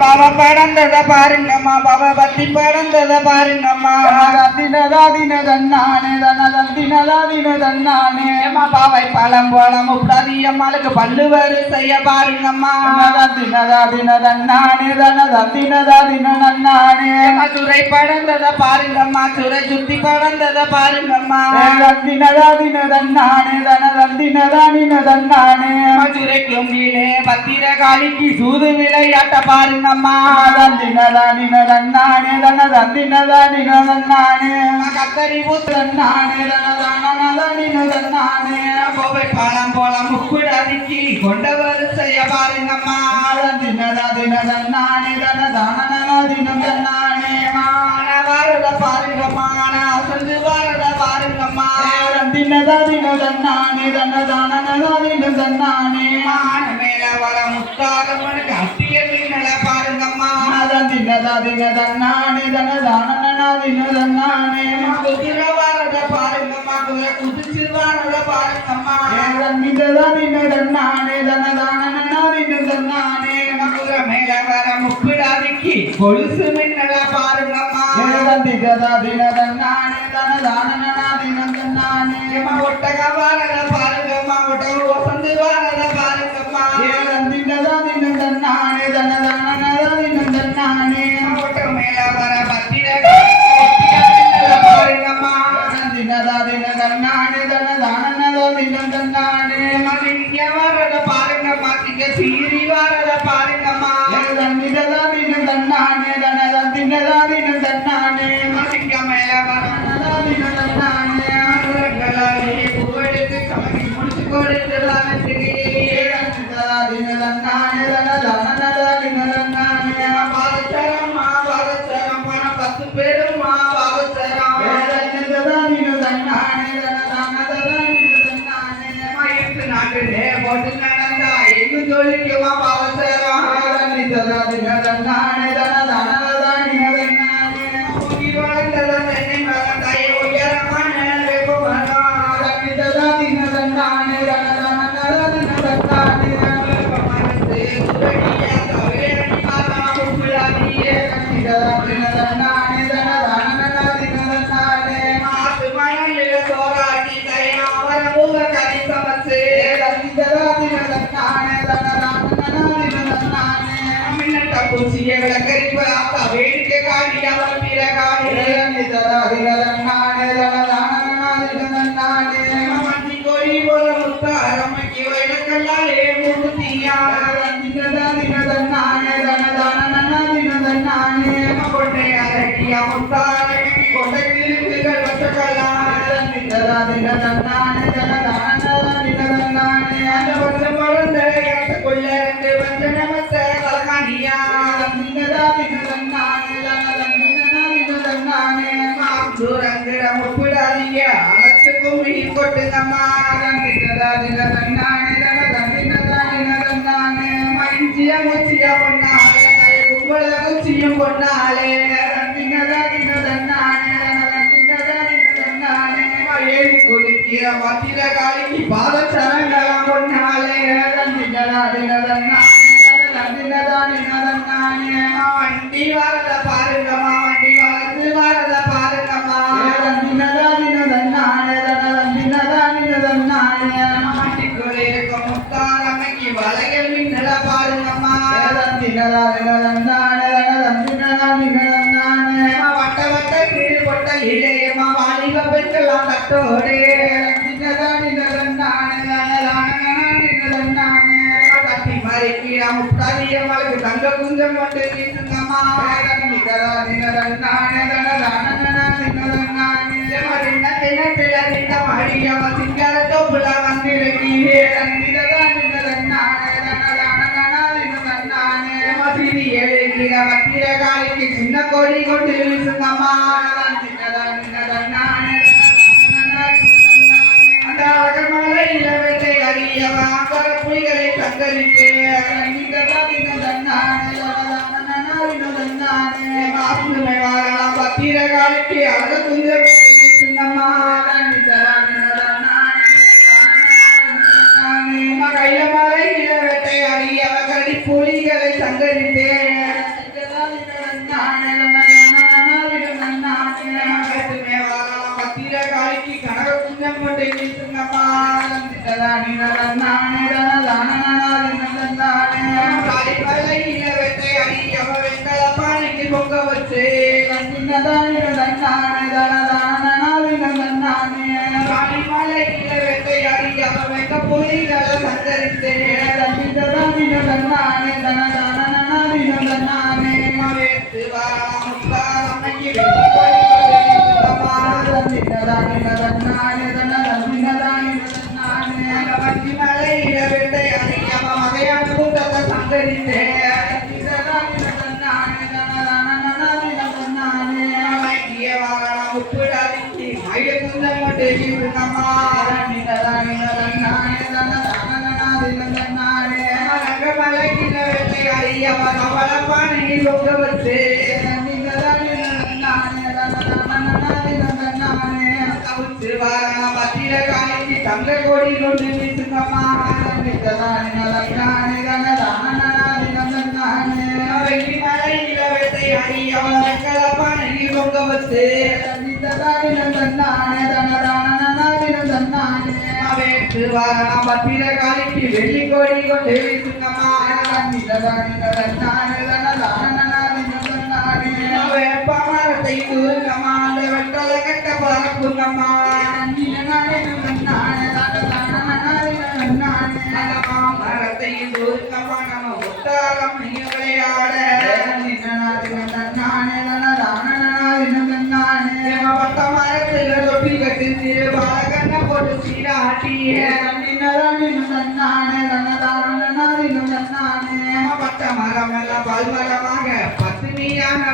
பாபா படந்தத பாருங்கம்மா பாபா பத்தி படந்தத பாருங்கம்மா தினதானே தினதானே பாவை பழம் போலம் உப்டாதி அம்மாளுக்கு பல்லு வரிசைய பாருங்கம்மா தினதானே சுரை படந்தத பாருங்கம்மா சுரை சுத்தி படந்தத பாருங்கம்மா சுரைக்கும் கீழே பத்திர காலிக்கு சூது விளையாட்ட பாருங்கம்மா கத்தரி கோவை பாலம் போல முக்குட அதுக்கி கொண்ட வரிசைய பாருங்கம்மா வாரத பாருங்கம்மா சொல்லு வாரத பாருங்கம்மா மேல வர முத்தாரம்மனுக்கு அத்திய மீனல பாருங்கம்மா குதிர வாரத பாருங்கம்மா குதிரை குதிச்சு வாரத பாருங்கம்மா குதிரை மேல வர முப்பிடாதிக்கு கொலுசு மின்னல பாருங்கம்மா ஒட்டக வாரத பாருங்கம்மா ஒட்டக வசந்து வாரத பாருங்கம்மா ஒட்டக மேல வர பத்திர பாருங்கம்மா இங்க வாரத பாருங்கம்மா இங்க சீரி வாரத பாருங்கம்மா இங்க மேல வர பூவெடுத்து சமைச்சு முடிச்சு கொடுத்துலாம் பாவச்சரம் பணம் 10 பேரும் பாவச்சரம் போட்டு நடந்தா எங்கு சொல்லிக்குவா பாவச்சரம் வேடிக்கை காணி அவர் பிறகாணி கோழி போல முத்தாரம்மைக்கு வயலக்கல்லாலே மூர்த்தியா கொண்டை அரக்கியா முத்தாரமைக்கு கொண்டை திருக்குகள் கொள்ள வஞ்சனமத்த கலகாணியா தூரங்கிற முப்பிடாதீங்க அனைத்துக்கும் மீன் கொட்டுங்கம்மா மஞ்சிய முச்சிய பொண்ணாலே கும்பல குச்சியும் பொண்ணாலே குதிக்கிற மத்திர காலிக்கு பாதச்சரங்களாம் பொண்ணாலே வண்டி வரத பாருங்கம்மா வண்டி வளர்ந்து வரத பாருங்கம்மா வண்டிக்குள்ள இருக்க முத்தாரம்மைக்கு வளையல் மின்னல பாருங்கம்மா வட்ட வட்ட வீடு பொட்ட இளையம்மா வாலிப பெண்கள்லாம் தட்டோடு முத்தாரியம்மளுக்கு தங்க குஞ்சம் வந்து வீசுங்கம்மா சிங்கார தோப்புல வந்திருக்கீங்க காலிக்கு சின்ன கோழி கொண்டு வீசுங்கம்மா அந்த அழகமலையில வேட்டை அறியவா புலிகளை கங்கரித்து பத்திர காலிக்கு அழக குஞ்சம் வீசுங்கம்மா கையில மலையில வேட்டை அறியவ கடி புலிகளை சங்கரித்து கொஞ்சம் போட்டு வீசுங்கம்மா காலிமலையில வெட்டையடி அவ வெண்கல பானைக்கு பொங்க வச்சு காலிமலையில வெட்டையடி அவ வெங்க புலிகளை சந்தரித்து மலையில வெட்டையடி அவ வகையான கூட்டத்தை சந்தரித்து உப்புடாதி மயில குந்தம் கொண்டு வீசுங்கம்மா மலையில வெட்டையடி அவ கவலப்பானை பொங்க வச்சு பத்திர காய்ச்சி தங்க கோடி கொண்டு வீசுங்கம்மா வெள்ளி மலையில வெட்டையடி அவன் வெங்கலப்பானை பொங்க வச்சு பத்திர காய்ச்சி வெள்ளி கோடி கொண்டு வீசுங்கம்மா வேப்பமரத்தை தூங்கம்மா அந்த வெட்டலை கட்ட பறக்குங்கம்மா மரத்தை தூங்கம்மா நம்ம முத்தாரம் விளையாட பத்த மரத்துல தொட்டி கட்டு சிறு பாலகண்ண போட்டு சீராட்டிய பத்த மரம் எல்லாம் பல்மரமாக பத்தினியாக